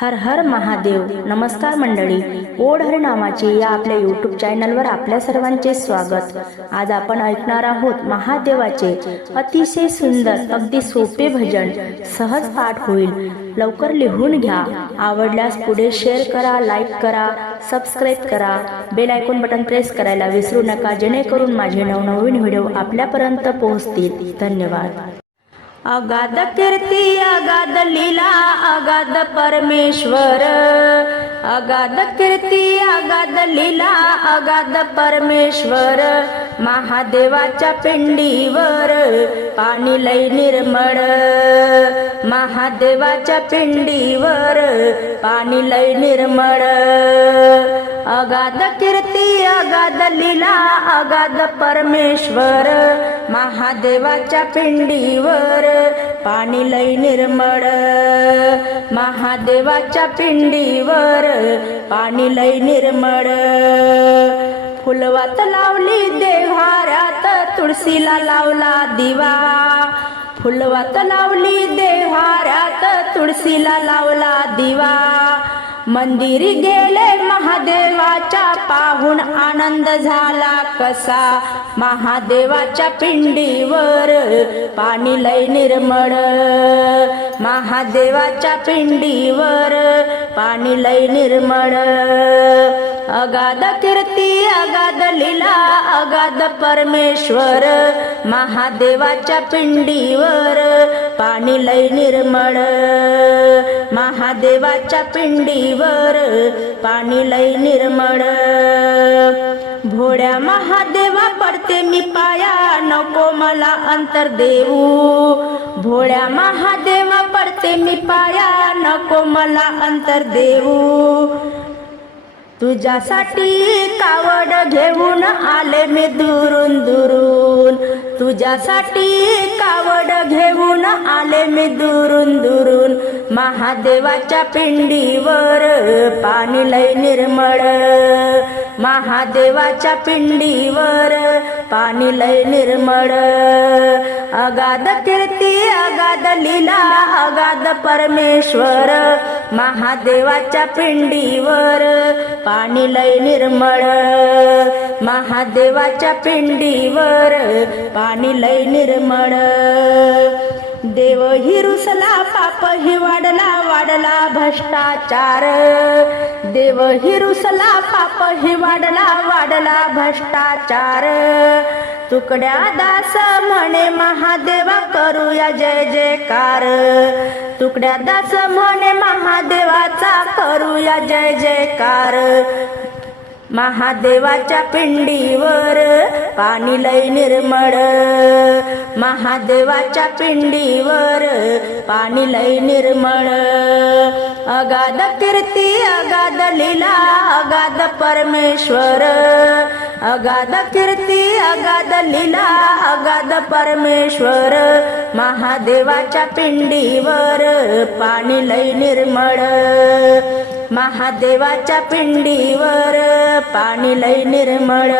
हर हर महादेव. नमस्कार मंडळी. ओढ हर नामाचे या आपल्या यूट्यूब चॅनलवर आपल्या सर्वांचे स्वागत. आज आपण ऐकणार आहोत महादेवाचे अतिशय सुंदर अगदी सोपे भजन. सहज पाठ होईल. लवकर लिहून घ्या. आवडल्यास पुढे शेअर करा लाईक करा सबस्क्राईब करा. बेल आयकॉन बटन प्रेस करायला विसरू नका. जेणेकरून माझे नवनवीन व्हिडिओ आपल्यापर्यंत पोहोचतील. धन्यवाद. अगाध कीर्ती अगाध लीला अगाध परमेश्वर. अगाध कीर्ती अगाध लीला अगाध परमेश्वर. महादेवाच्या पिंडीवर पाणी लय निर्मळ. महादेवाच्या पिंडीवर पाणी लय निर्मळ. अगाध कीर्ती अगाध लीला अगाध परमेश्वर. महादेवाच्या पिंडीवर पाणी लय निर्मळ. महादेवाच्या पिंडीवर पाणी लय निर्मळ. फुलवात लावली देव्हाऱ्यात तुळशीला लावला दिवा. फुलवात लावली देव्हाऱ्यात तुळशीला लावला दिवा. मंदिरी गेले महादेवाच्या पाहून आनंद झाला कसा? महादेवाच्या पिंडीवर पाणी लय निर्मळ. महादेवाच्या पिंडीवर पाणी लय निर्मळ. अगाध कीर्ती अगाध लीला अगाध परमेश्वर महादेवाच्या पिंडीवर पाणी लय निर्मळ. महादेवाच्या पिंडीवर पाणी लय निर्मळ. भोड्या महादेवा पडते मी पाया नको मला अंतर देऊ. भोळ्या महादेवा पडते मी पाया नको मला अंतर देऊ. तुझ्यासाठी कावड घेऊन आले मी दुरून दुरून. तुझ्यासाठी कावड घेऊन आले मी दुरून दुरून. महादेवाच्या पिंडीवर पाणी लय निर्मळ. महादेवाच्या पिंडीवर पाणी लय निर्मळ. अगाध कीर्ती अगाध लीला अगाध परमेश्वर. महादेवाच्या पिंडीवर पाणी लय निर्मळ. महादेवाच्या पिंडीवर पाणी लय निर्मळ. देव ही रुसला पाप ही वाढला वाढला भ्रष्टाचार. देव ही रुसला पाप ही वाढला वाढला भ्रष्टाचार. तुकड्या दास म्हणे महादेवा करूया जय जयकार. तुकड्या दास म्हणे महादेवाचा करूया जय जयकार. महादेवाच्या पिंडीवर पाणी लय निर्मळ. महादेवाच्या पिंडीवर पाणी लय निर्मळ. अगाध कीर्ती अगाध लीला अगाध परमेश्वर. अगाध कीर्ती अगाध लीला अगाध परमेश्वर. महादेवाच्या पिंडीवर पाणी लय निर्मळ. महादेवाच्या पिंडीवर पाणी लय निर्मळ.